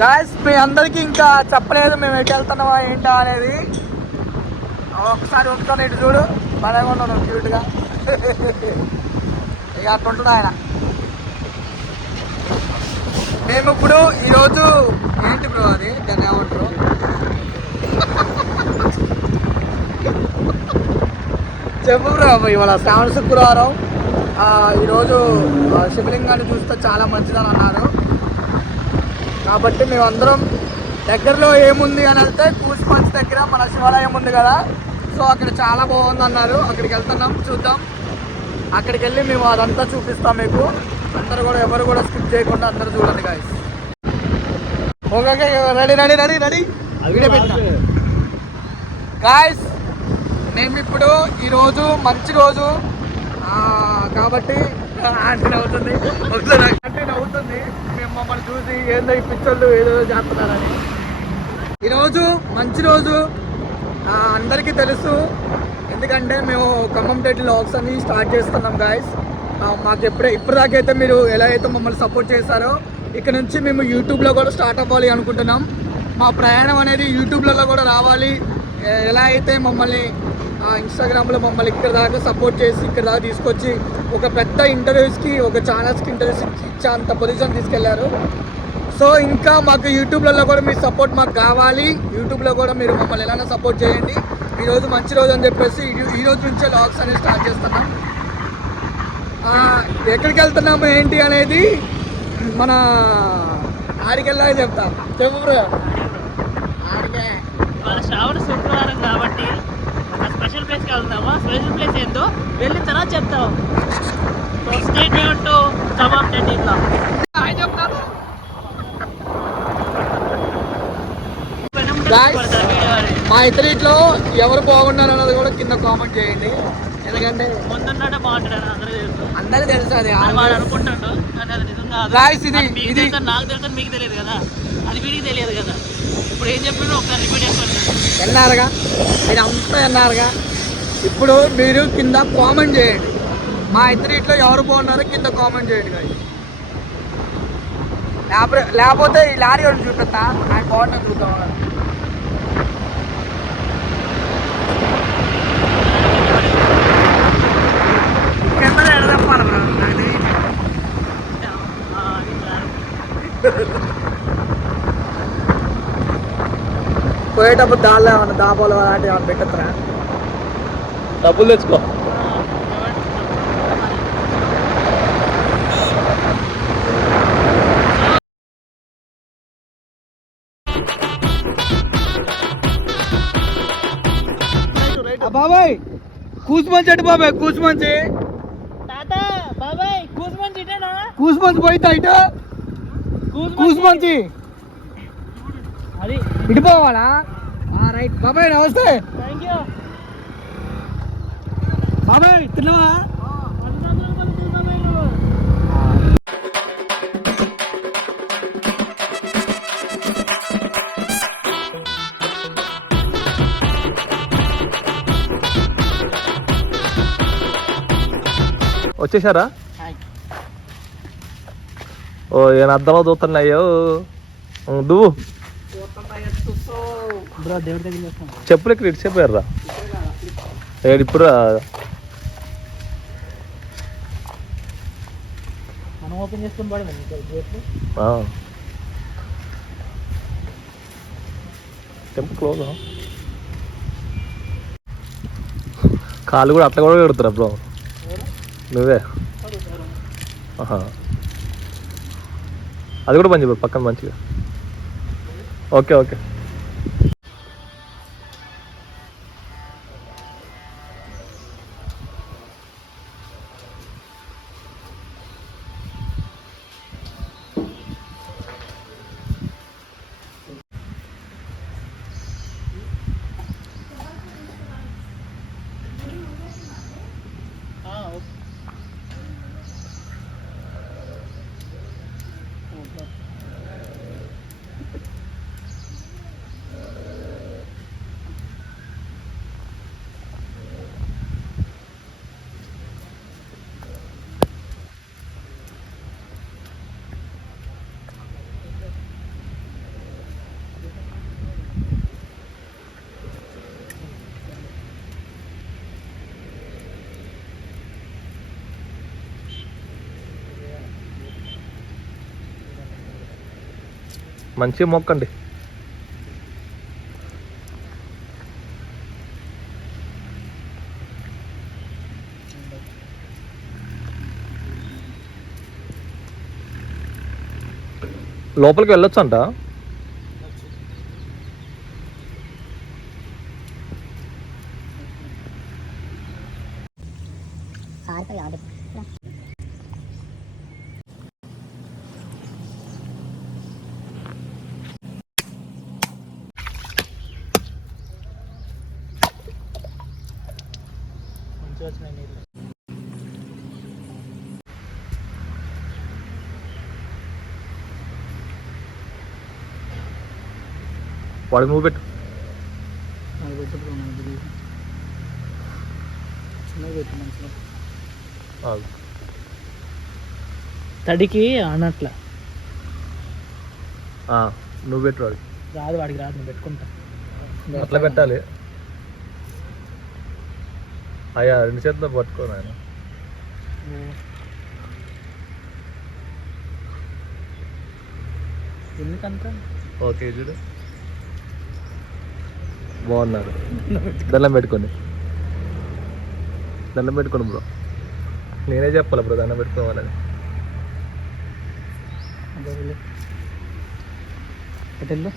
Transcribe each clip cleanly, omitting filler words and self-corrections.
Guys మీ అందరికీ ఇంకా చెప్పలేదు మేము ఎటు వెళ్తున్నామా ఏంటా అనేది. ఒకసారి ఇటు చూడు, బాగా ఉన్నాను క్యూట్గా. ఇక అట్టుంటుంది ఆయన. మేము ఇప్పుడు ఈరోజు ఏంటి బ్రో అది దాన్ని ఏమంటారు, చెప్పు బ్రో. ఇవాళ శ్రావణ శుక్రవారం. ఈరోజు శివలింగాన్ని చూస్తే చాలా మంచిదని అన్నారు. కాబట్టి మేమందరం దగ్గరలో ఏముంది అని వెళ్తే కూసుపంచి దగ్గర మన శివాలయం ఉంది కదా, సో అక్కడ చాలా బాగుంది అన్నారు. అక్కడికి వెళ్తున్నాం, చూద్దాం. అక్కడికి వెళ్ళి మేము అదంతా చూపిస్తాం మీకు. అందరూ కూడా ఎవరు కూడా స్కిప్ చేయకుండా అందరూ చూడండి guys. Okay ready ready ready ready video పెట్టినా గాయస్. మేము ఇప్పుడు ఈరోజు మంచి రోజు కాబట్టి ఆంటీ నవ్వుతుంది, ఆంటీ నవ్వుతుంది మేము మమ్మల్ని చూసి ఏందో ఈ పిక్చర్లు ఏదో చేస్తున్నారని. ఈరోజు మంచి రోజు అందరికీ తెలుసు, ఎందుకంటే మేము ఖమ్మం టైటిల్ వ్లాగ్స్ అని స్టార్ట్ చేస్తున్నాం గాయస్. మాకు ఇప్పటిదాకైతే మీరు ఎలా అయితే మమ్మల్ని సపోర్ట్ చేశారో ఇక్కడ నుంచి మేము యూట్యూబ్లో కూడా స్టార్ట్ అవ్వాలి అనుకుంటున్నాం. మా ప్రయాణం అనేది యూట్యూబ్లలో కూడా రావాలి. ఎలా అయితే మమ్మల్ని ఇన్స్టాగ్రామ్లో మమ్మల్ని ఇక్కడ దాకా సపోర్ట్ చేసి ఇక్కడ దాకా తీసుకొచ్చి ఒక పెద్ద ఇంటర్వ్యూస్కి, ఒక ఛానల్స్కి ఇంటర్వ్యూస్ ఇచ్చే అంత పొజిషన్ తీసుకెళ్లారు. సో ఇంకా మాకు యూట్యూబ్లలో కూడా మీ సపోర్ట్ మాకు కావాలి. యూట్యూబ్లో కూడా మీరు మమ్మల్ని ఎలాగైనా సపోర్ట్ చేయండి. ఈరోజు మంచి రోజు అని చెప్పేసి ఈరోజు నుంచే వ్లాగ్స్ అనేది స్టార్ట్ చేస్తున్నాం. ఎక్కడికి వెళ్తున్నాము ఏంటి అనేది మన ఆడికెళ్ళాక చెప్తాం. చెప్పు బ్రో. ఆడికే శ్రావణ శుక్రవారం కాబట్టి ఒక స్పెషల్ ప్లేస్కి వెళ్తామా. స్పెషల్ ప్లేస్ ఏంటో వెళ్ళిన తర్వాత చెప్తాం. So stay tune to Khammam title vlog. చెప్తాను మా ఇద్దరిట్లో ఎవరు బాగున్నారు అన్నది కూడా కింద కామెంట్ చేయండి. ఎందుకంటే ముందున్నాడే బాగుంటాడు అందరూ తెలుసు. అది వాడు అనుకుంటాడు కానీ అది నిజం కాదు. ఇది నాకు తెలుసు, మీకు తెలియదు కదా, అది వీడికి తెలియదు కదా. ఇప్పుడు ఏం చెప్పినా ఒకసారి రిపీట్ చేసుకోండి. ఎన్నారుగా మీరు అంతా ఎన్నారుగా. ఇప్పుడు మీరు కింద కామెంట్ చేయండి. మా ఇద్దరిట్లో ఎవరు బాగున్నారో కింద కామెంట్ చేయండి కానీ. లేకపోతే ఈ లారీ ఒకటి చూపిస్తా, ఆయన బాగుంటుంది చూద్దాం. పోయేటప్పుడు దానిలో ఏమన్నా దాబాలు అలాంటివి ఏమన్నా పెట్టరా? డబ్బులు తెచ్చుకో. బాబాయ్ కూసుమంచి అటు బాబాయ్, కూసుమంచి బాబాయ్ కూసుమంచి ఇటేనా? కూసుమంచి పోయితా ఇటు, కూసుమంచి అది ఇటు పోవాలా? రైట్ బాబాయ్ నమస్తే. థ్యాంక్ యూ బాబాయ్ తిన్నావా? వచ్చేసారా? ఓ ఏం అర్థంలో చూస్తున్నాయో. దువ్వు చెప్పులు ఇక్కడ ఇటు చెప్పారా? ఇప్పుడు ఓపెన్ చేసుకుని టెంపుల్ క్లోజ్. కాళ్ళు కూడా అట్లా కూడా పెడతారా బ్రో? నువ్వే అది కూడా పని చెప్పారు పక్కన మంచిగా. Okay okay. మంచిగా మొక్కండి. లోపలికి వెళ్ళొచ్చు అంట. మంచిగా వచ్చినాయి నీళ్ళు. వాడికి నువ్వు పెట్టు. ఆగు. తడికి అనట్లా నువ్వు పెట్టు వాడికి. రాదు, వాడికి రాదు, నేను పెట్టుకుంటా. అట్లా పెట్టాలి. అయ్యా 2 చేతుల్లో పట్టుకోను ఆయన. ఎందుకంతా ఓకే చూడు బాగున్నారు. దండం పెట్టుకోండి బ్రో. నేనే చెప్పాలి బ్రో దండం పెట్టుకోవాలని. పెట్టెల్లో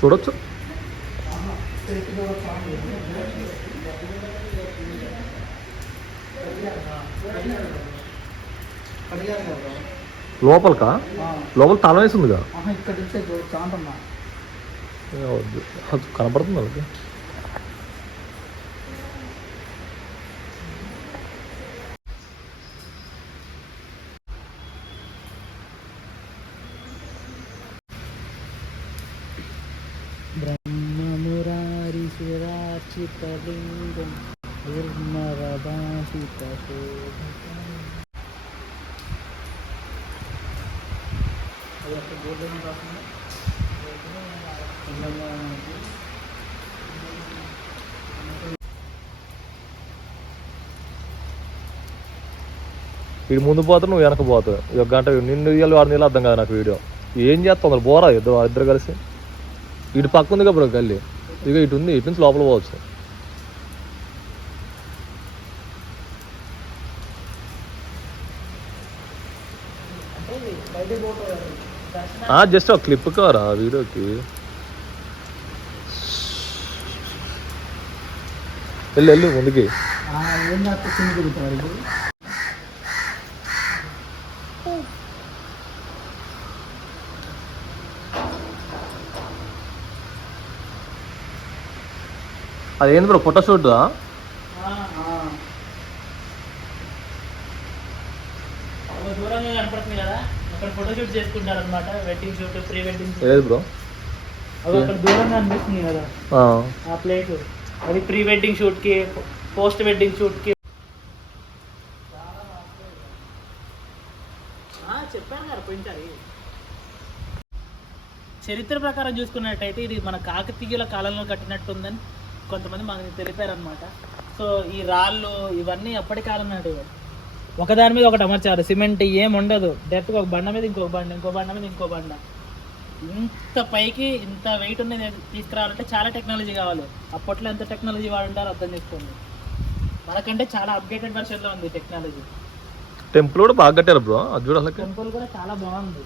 చూడొచ్చు. లోపలకా? లోపల తాళం వేసిందిగా. కనపడుతుంది వాళ్ళకి. బ్రహ్మమురారిశిరార్చితలింగం వీడు ముందు పోతావు, నువ్వు వెనక పోతావు. ఒక గంట నిన్ను ఇయ్యాలి, వాడిని ఇయ్యాలి అర్థం కాదు నాకు. వీడియో ఏం చేస్తావు బోరా ఇద్దరు కలిసి. ఇటు పక్క ఉంది కదా బ్రో గల్లి, ఇక ఇటు ఉంది, ఇటు నుంచి లోపల పోవచ్చు. జస్ట్ ఒక క్లిప్ కారా వీడియోకి. వెళ్ళు ముందుకి. అదేంది బ్రో ఫోటోషూట్? దూరంగా కనపడుతుంది కదా, అక్కడ ఫోటోషూట్ చేసుకుంటారు అనమాట. Wedding shoot, pre wedding shoot. ఏది బ్రో అక్కడ దూరంగా అనిపిస్తుంది కదా ఆ ప్లేస్, అది ప్రీ వెడ్డింగ్ షూట్ కి, పోస్ట్ వెడ్డింగ్ షూట్ కి. చెప్పాను కదా పోయింటారు. చరిత్ర ప్రకారం చూసుకున్నట్టయితే ఇది మన కాకతీయుల కాలంలో కట్టినట్టుందని కొంతమంది మనకి తెలిపారనమాట. సో ఈ రాళ్ళు ఇవన్నీ అప్పటి కాలం నాటివి. ఒకదాని మీద ఒకటి అమర్చారు, సిమెంట్ ఏం ఉండదు. డైరెక్ట్గా ఒక బండ మీద ఇంకో బండ, ఇంకో బండ మీద ఇంకో బండ. ఇంత పైకి ఇంత వెయిట్ ఉన్నది తీసుకురావాలంటే చాలా టెక్నాలజీ కావాలి. అప్పట్లో ఎంత టెక్నాలజీ వాడుంటారో అర్థం చేసుకోండి. మనకంటే చాలా అప్డేటెడ్ వర్షన్లో ఉంది టెక్నాలజీ. టెంపుల్ కూడా బాగా కట్టారు బ్రో, అది చూడ. అసలు టెంపుల్ కూడా చాలా బాగుంది.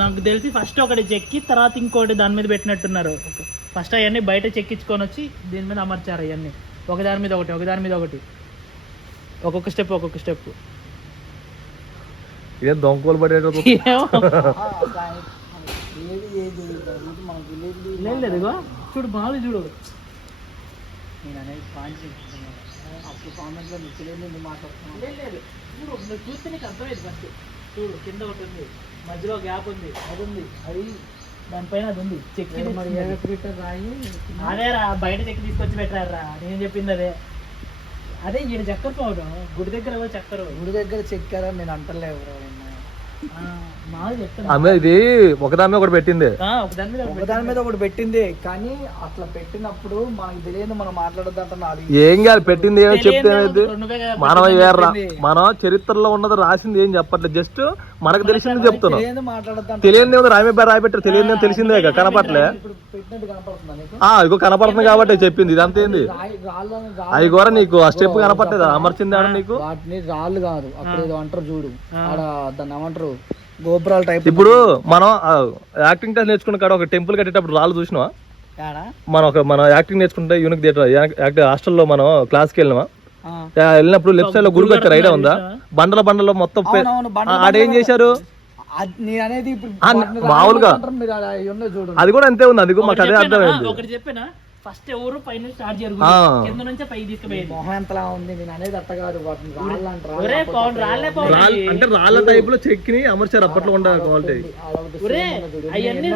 నాకు తెలిసి ఫస్ట్ ఒకటి చెక్కి తర్వాత ఇంకోటి దాని మీద పెట్టినట్టున్నారు. ఫస్ట్ అవన్నీ బయట చెక్కించుకొని వచ్చి దీని మీద అమర్చారు. అవన్నీ ఒకదాని మీద ఒకటి, ఒకదాని మీద ఒకటి, ఒక్కొక్క స్టెప్ ఒక్కొక్క స్టెప్. ఏం దొంగలు పడేటో లేదు చూడు, బాగా చూడు. నేను అనేది పాయింట్ అప్పుడు కామెంట్లో నిచ్చలేదు మాట్లాడుతున్నాను. లేదు చూడు, నువ్వు చూస్తే నీకు అర్థమైంది. ఫస్ట్ చూడు, కింద ఒకటి ఉంది, మధ్యలో గ్యాప్ ఉంది, అది ఉంది, అది దానిపైన అది ఉంది. చెక్కి అదే రా, బయట చెక్కి తీసుకొచ్చి పెట్టారా. నేను చెప్పింది అదే. అదే ఈయన చక్కెర పోవడం, గుడి దగ్గర చక్కెర, గుడి దగ్గర చెక్కారా నేను అంటలేవు. మాది చెప్తాను ఆమె ఇది ఒకదాని ఒకటి పెట్టింది. ఒకదాని మీద ఒకదాని మీద ఒకటి పెట్టింది, కానీ అట్లా పెట్టినప్పుడు మనకు తెలియదు మనం మాట్లాడద్దు అంటున్నారు. ఏం కాదు, పెట్టింది ఏమో చెప్తే ఏమైంది? నువ్వే కదా మనం మన చరిత్రలో ఉన్నది రాసింది ఏం చెప్పట్లేదు, జస్ట్ మనకు తెలిసింది చెప్తున్నాం. తెలియదు మాట్లాడద్దు తెలియని ఉంది రామే రాయి పెట్టారు, తెలియని తెలిసిందే కనపట్లే. ఇప్పుడు పెట్టినట్టు కనపడుతుందా నీకు? ఇగో కనపడుతుంది కాబట్టి చెప్పింది, ఇదంతా ఏంది? అవి కూడా నీకు ఆ స్టెప్ కనపడలేదా అమర్చింది ఆడ నీకు? వాటిని రాళ్ళు కాదు, అక్కడ ఏదో అంటారు చూడు, ఆడ దాన్ని ఏమంటారు, గోపురాల టైప్. ఇప్పుడు మనం యాక్టింగ్ క్లాస్ నేర్చుకున్న కాడ ఒక టెంపుల్ కట్టేటప్పుడు రాళ్ళు చూసినావా? మన యాక్టింగ్ నేర్చుకుంటే యూనిక్ థియేటర్ హాస్టల్లో మనం క్లాస్కి వెళ్ళినావా? వెళ్ళినప్పుడు లెఫ్ట్ సైడ్ లో గుడి కట్టారు, ఐడియా ఉందా? బండల మొత్తం ఆడేం చేశారు మామూలుగా, అది కూడా అంతే ఉంది. అది కూడా మాకు అదే అర్థమైంది. ఒకటి చెప్పినా, ఫస్ట్ ఎవరు పైన స్టార్ట్ చేయరు, కింద నుంచి పై తీసుకుపోయేది. అంటే రాళ్ళ టైప్ లో చెక్కి అమర్చారు అప్పట్లో ఉండాలి క్వాలిటీ. అవన్నీ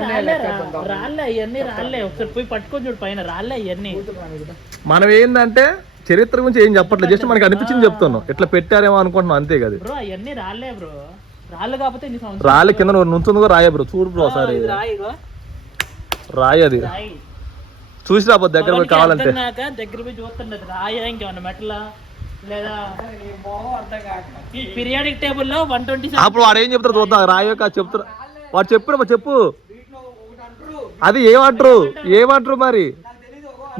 రాళ్ళే ఒకసారి పోయి పట్టుకొని చూడు, పైన రాళ్ళే అవన్నీ. మనం ఏంటంటే చరిత్ర గురించి ఏం చెప్పట్లేదు, జస్ట్ మనకి అనిపించింది చెప్తున్నాం, ఇట్లా పెట్టారేమో అనుకుంటున్నాం అంతే కదా. బ్రో అవన్నీ రాళ్ళే బ్రో, రాళ్ళు కాకపోతే రాళ్ళ కింద నుంచుందిగో రాయే బ్రో, చూడు బ్రో ఒకసారి రాయి, అది చూసి రాబోద్దు దగ్గర పోయి కావాలంటే. దగ్గర పోయి చూస్తున్నది రాయ ఇంకేమన్నా మెట్ల లేదా పీరియాడిక్ టేబుల్ లో 120. అప్పుడు వాడు ఏం చెప్తారు చూద్దాం, రాయో కాదు చెప్తారు, వాడు చెప్పు అది ఏమంటారు మరి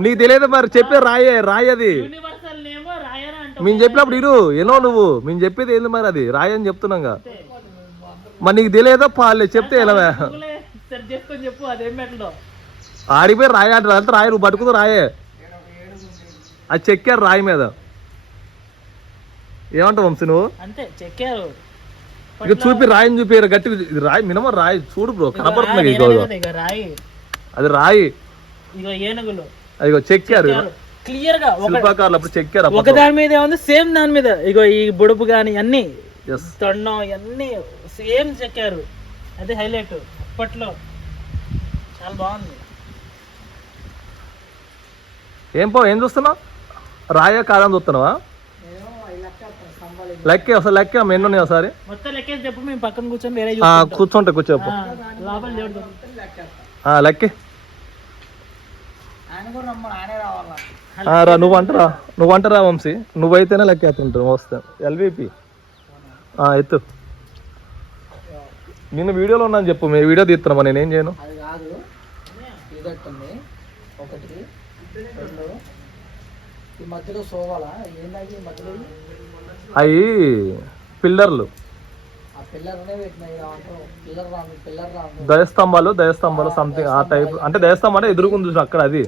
నీకు తెలియదు మరి, చెప్పే రాయి అది యూనివర్సల్ నేమో రాయన అంటారు. మేము చెప్పినప్పుడు ఎనో నువ్వు మేము చెప్పేది ఏంది మరి, అది రాయి అని చెప్తున్నాగా. మరి నీకు తెలియదో పాలే చెప్తే ఎలా సెర్చ్ చేసుకొని చెప్పు అదేం మెట్లో. ఆడిపోయి రాయి అంటారు, అంతా రాయి, నువ్వు పట్టుకుందో రాయే, అది చెక్కారు రాయి మీద. ఏమంటావు వంశీ నువ్వు? అంతే చెక్కారు. ఇక చూపి రాయిని చూపారు గట్టి, రాయి మినిమం రాయి చూడు బ్రో కనపడుతుంది. రాయి అది రాయి, ఇగో ఏనుగులు అదిగో చెక్కారు క్లియర్ గా శిల్పకారులు అప్పుడు చెక్కారు. ఒక దాని మీద ఉంది, సేమ్ దాని మీద ఇగో ఈ బుడుపు గాని అన్ని తొండం అన్ని సేమ్ చెక్కారు. అదే హైలైట్, అప్పట్లో చాలా బాగుంది. ఏం చూస్తున్నావు? రాయా కాదని చూస్తున్నావా? లెక్కే ఒకసారి లెక్కే ఎన్ని ఉన్నాయి ఒకసారి మొత్తం లెక్కేసి చెప్పు, మేము పక్కన కూర్చొని వేరే కూర్చోపు లోపల లెక్కే. నువ్వంటరా వంశీ, నువ్వైతేనే లెక్కేస్తుంటావు వస్తా. ఎల్విపి ఎత్తు, నిన్ను వీడియోలో ఉన్నాను చెప్పు, మీరు వీడియో తీస్తున్నామా, నేనేం చేయను. అవి పిల్లర్లు, దయస్తంభాలు సంథింగ్ ఆ టైప్. అంటే దయస్తంభం అంటే ఎదురుకుంది అక్కడ, అది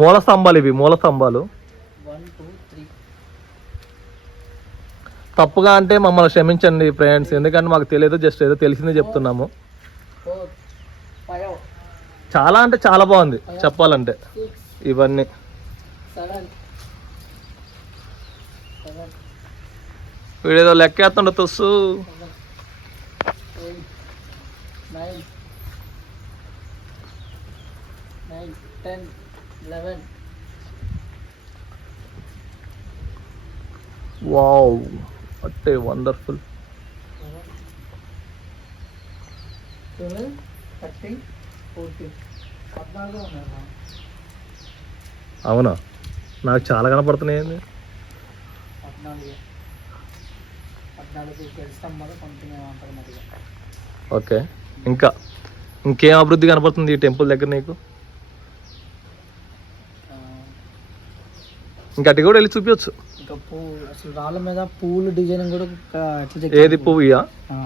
మూల స్తంభాలు. ఇవి మూల స్తంభాలు. తప్పుగా అంటే మమ్మల్ని క్షమించండి ఫ్రెండ్స్, ఎందుకంటే మాకు తెలియదు, జస్ట్ ఏదో తెలిసిందే చెప్తున్నాము. చాలా అంటే చాలా బాగుంది చెప్పాలంటే ఇవన్నీ. వీడేదో లెక్కేస్తుండ తుస్సు. 9, 10, 11. Wow, what a wonderful. 12, 13, 14. 14 ఉన్నాయి. అవునా, నాకు చాలా కనపడుతున్నాయి. 14 స్తంభాలు సంథింగ్ ఏమంటారు మరి. ఓకే, ఇంకేం అభివృద్ధి కనపడుతుంది ఈ టెంపుల్ దగ్గర నీకు? ఇంకా అటు కూడా వెళ్ళి చూపించచ్చు. ఇంకా పువ్వు, అసలు రాళ్ళ మీద పువ్వులు డిజైనింగ్ కూడా ఎట్లా. ఏది పువ్వు?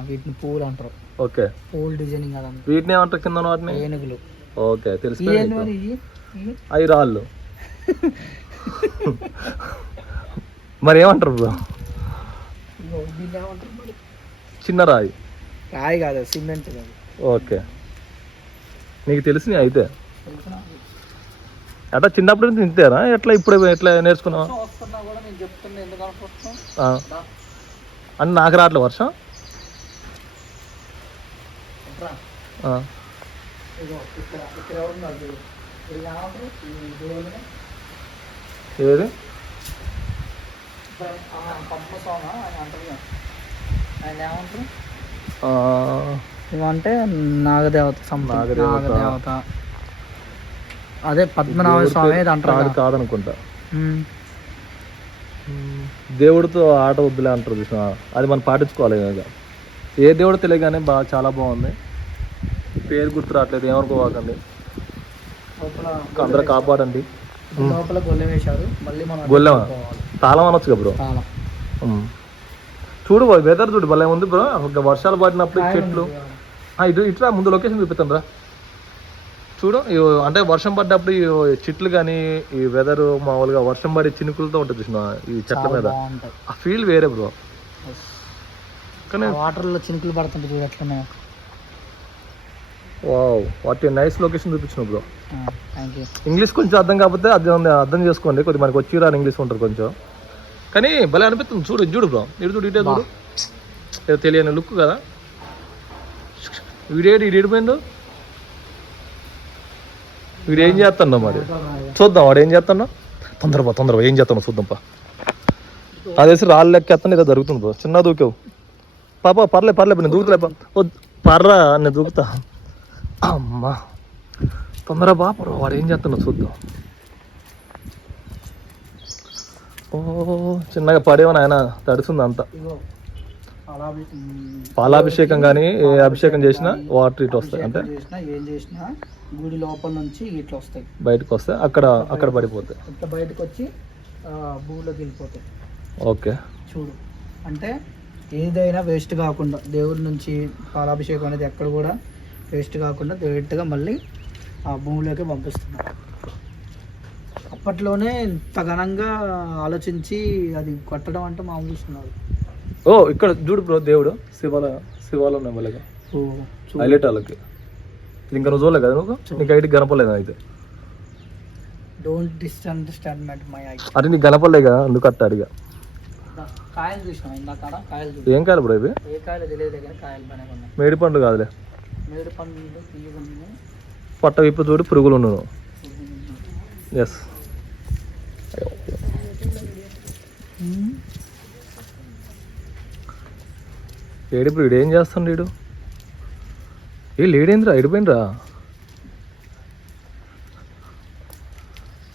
వీటిని పువ్వులు అంటారు. ఓకే, పువ్వులు డిజైనింగ్ కాదండి. వీటిని ఏమంటారు కింద వాటిని? ఏనుగులు. ఓకే, తెలుసు. అవి రాళ్ళు. మరి ఏమంటారు బ్రో? చిన్న రాయి. రాయి కాదు, సిమెంట్ కాదు. ఓకే, నీకు తెలిసినవి అయితే అట్లా చిన్నప్పుడు నుంచి తింటారా ఎట్లా? ఇప్పుడు ఎట్లా నేర్చుకున్నావా? అని నాకు రావట్లే వర్షం. ఏది? ఆయన ఏమంటారు ఆ, ఇవంటే నాగదేవత నాగదేవత. నాగదేవత అదే పద్మనాభ స్వామి ఇది అంటారు కాదు కదా. కాదనుకుంటా. ఉమ్. దేవుడితో ఆట వద్దులే అంటారు చూసిన, అది మనం పాటించుకోవాలి ఇక. ఏ దేవుడు తెలియగానే చాలా బాగుంది. పేరు గుర్తు రావట్లేదు, ఏమనుకోవాకండి. లోపల అందరూ కాపాడండి. లోపల గొల్లెం వేశారు, మళ్ళీ మనం గొల్లెమా? పోవాలి. తాళం అనొచ్చు కదా బ్రో. చాలా చూడు వెదర్ చూడు భలే ఉంది బ్రో. ఒక వర్షాలు పడినప్పుడు ఈ చెట్లు ఇటు ఇట్లా ముందు లొకేషన్ చూపిస్తాను రా. చూడు అంటే వర్షం పడ్డప్పుడు ఈ చెట్లు కానీ ఈ వెదర్ మామూలుగా వర్షం పడి చినుకులతో ఉంటుంది చూసిన ఈ చెట్ల మీద, బాగుంటాయి. ఆ ఫీల్ వేరే బ్రో. కానీ వాటర్లో చినుకులు పడుతుంటే చూడు ఎట్లున్నాయో. వావ్, వాటి నైస్ లొకేషన్ చూపించిన బ్రో. Thank you. ఇంగ్లీష్ కొంచెం అర్థం కాకపోతే అర్థం చేసుకోండి, కొద్దిగా మనకి వచ్చి రాని ఇంగ్లీష్ ఉంటుంది కొంచెం, కానీ భలే అనిపిస్తుంది. చూడు బ్రో, ఇటు చూడు, ఇటే చూడు. ఏదో తెలియని లుక్ కదా. వీడేడిపోయిండు, వీడు ఏం చేస్తున్నావు మరి చూద్దాం. వాడు ఏం చేస్తున్నావు, తొందరగా ఏం చేస్తున్నావు చూద్దాంపా. అదేసి రాళ్ళు లెక్కేస్తాను, ఏదో జరుగుతుంది బ్రో. చిన్న దూకావు పాప, పర్లే నేను దూకుతలే పర్రా, నేను దూకుతా. అమ్మా తొందర బాప, వాడు ఏం చేస్తున్నావు చూద్దాం. ఓ చిన్నగా పడేవని ఆయన తడుస్తుంది అంతా. పాలాభిషేకం కానీ ఏ అభిషేకం చేసినా వాటర్ ఇటు వస్తాయి, అంటే ఏం చేసినా గుడి లోపల నుంచి ఇట్లా వస్తాయి, బయటకు వస్తే అక్కడ పడిపోతాయి, ఇట్లా బయటకు వచ్చి భూమిలోకి వెళ్ళిపోతాయి. ఓకే చూడు, అంటే ఏదైనా వేస్ట్ కాకుండా దేవుడి నుంచి పాలాభిషేకం అనేది ఎక్కడ కూడా వేస్ట్ కాకుండా డైరెక్ట్గా మళ్ళీ ఆ భూమిలోకి పంపిస్తున్నారు. అప్పట్లోనే ఇంత ఘనంగా ఆలోచించి అది కట్టడం అంటే మామూలు చూస్తున్నారు. ఓ ఇక్కడ చూడు బ్రో, దేవుడు శివాలయం ఉన్నాయి వాళ్ళకి, హైలైట్ వాళ్ళకి. ఇంకా నువ్వు చూడలే కదా, నీకు ఐటీ గనపలేదు అయితే. Don't misunderstand my eye. అరే నీకు గనపలే కదా, అందుకు అట్ట అడిగా. కాయలు చూసినా ఇందాక, కాయలు చూసి ఏం కాయలు బ్రో ఇవి? ఏ కాయలు తెలియదు కానీ కాయలు బాగానే ఉన్నాయి. మేడి పండు కాదులే, మేడి పండ్లు తీయగా పట్ట విప్పు చూడు, పురుగులు ఉన్నాను. ఎస్, ఏడిప్పుడు వీడు ఏం చేస్తాడు వీడు? లేడేంద్రా, ఎడిపోయినరా?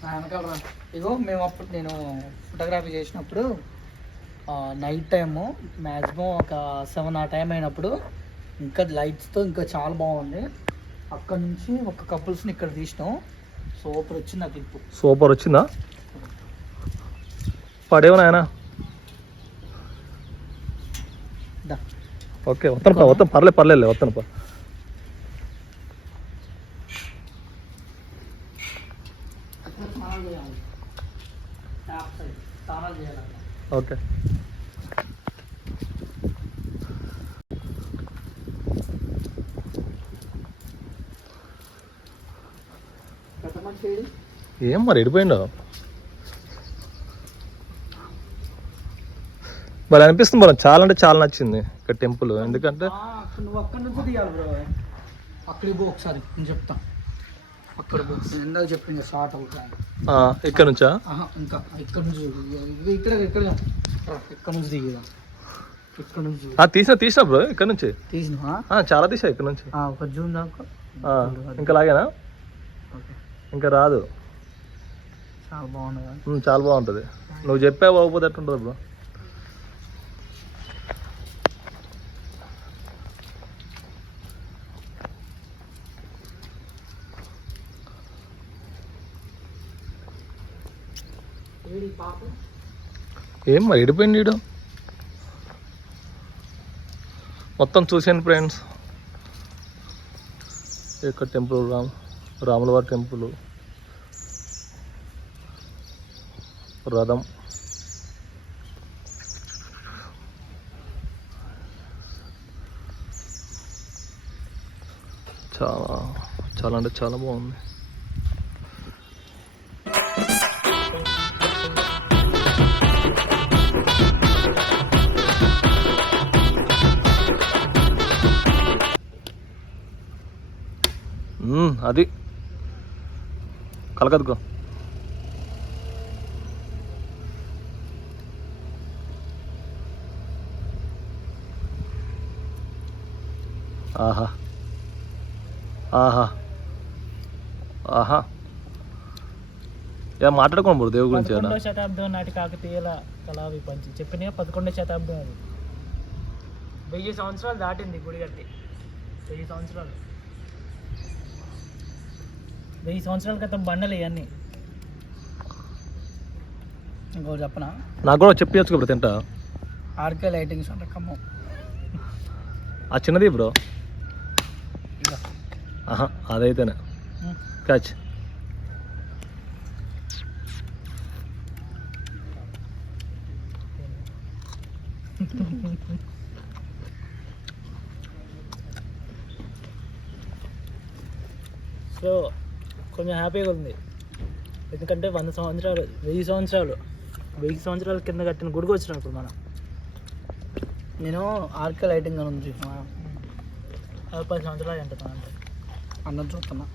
వెనకాల ఇగో మేము అప్పుడు నేను ఫోటోగ్రఫీ చేసినప్పుడు నైట్ టైము మ్యాక్సిమం ఒక 7 ఆ టైం అయినప్పుడు ఇంకా లైట్స్తో ఇంకా చాలా బాగుంది. అక్కడ నుంచి ఒక కపుల్స్ని ఇక్కడ తీసినాం. సూపర్ వచ్చింది ఆ క్లిప్. సూపర్ వచ్చిందా? పడేవనా ఆయన? ఓకే వస్తాను పర్లేదు వస్తాను పా. ఓకే ఏం మరి ఎడిపోయిండో మరి అనిపిస్తుంది. మనం చాలా అంటే చాలా నచ్చింది ఇక్కడ టెంపుల్, ఎందుకంటే నువ్వు అక్కడి నుంచి తీయాలి బ్రో. అక్కడికి పో ఒకసారి నేను చెప్తా. అక్కడ ఎందాక చెప్పింది షార్ట్ అవుతాయి. ఇక్కడ నుంచా? ఇంకా ఇక్కడ నుంచి ఇక్కడ నుంచి దిగుదా. ఇక్కడ నుంచి తీసిన బ్రో, ఇక్కడ నుంచి తీసినా చాలా తీసా ఇక్కడ నుంచి. ఒక జూన్ దాకా ఇంకా లాగేనా? ఇంకా రాదు. చాలా బాగుంది, చాలా బాగుంటుంది. నువ్వు చెప్పే బాగోపోతే ఎట్టుంటుంది బ్రో? ఏం మరి ఎడిపోయింది వీడు. మొత్తం చూసాను ఫ్రెండ్స్. ఇక్కడ టెంపుల్ రాములవారి టెంపుల్, రథం, చాలా అంటే చాలా బాగుంది. అది కలకత్తుకో. ఆహా ఆహా ఆహా ఏం మాట్లాడుకోండి బ్రో దేవుడి గురించి ఏమన్నా 11వ శతాబ్దం నాటి కాకతీయుల కళా విపంచి చెప్పిన 11వ శతాబ్దం అది 1000 సంవత్సరాలు దాటింది గుడి కట్టి 1000 సంవత్సరాలు 1000 సంవత్సరాల క్రితం బండలు ఇవన్నీ ఇంకో చెప్పనా నాకు కూడా చెప్పచ్చు బ్రో తింటా ఆర్కే లైటింగ్స్ అంటే ఖమ్మం ఆ చిన్నది బ్రో ఆహా అదైతేనే క్యాచ్ సో కొంచెం హ్యాపీగా ఉంది ఎందుకంటే 100 సంవత్సరాలు 1000 సంవత్సరాల కింద కట్టిన గుడికి వచ్చినాం ఇప్పుడు మనం నేను ఆర్కే లైటింగ్ అని ఉంది చూసిన 10 సంవత్సరాలు అంటున్నా అంటే అందరం చూస్తున్నా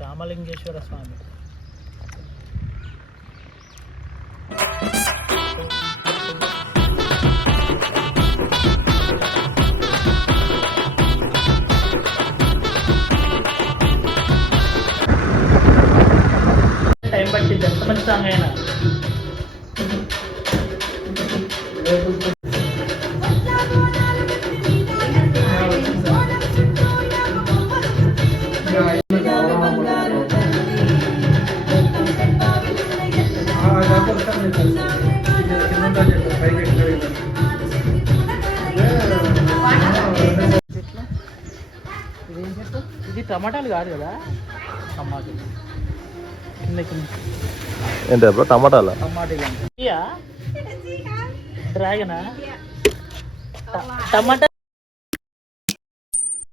రామలింగేశ్వర స్వామి టైం పట్టింది ఎంత మంచి సాంగ్ అయినా ఇది టమాటాలు కాదు కదా టమాటాలు ఏంటి బ్రో టమాటాలా డ్రాగనా టమాటా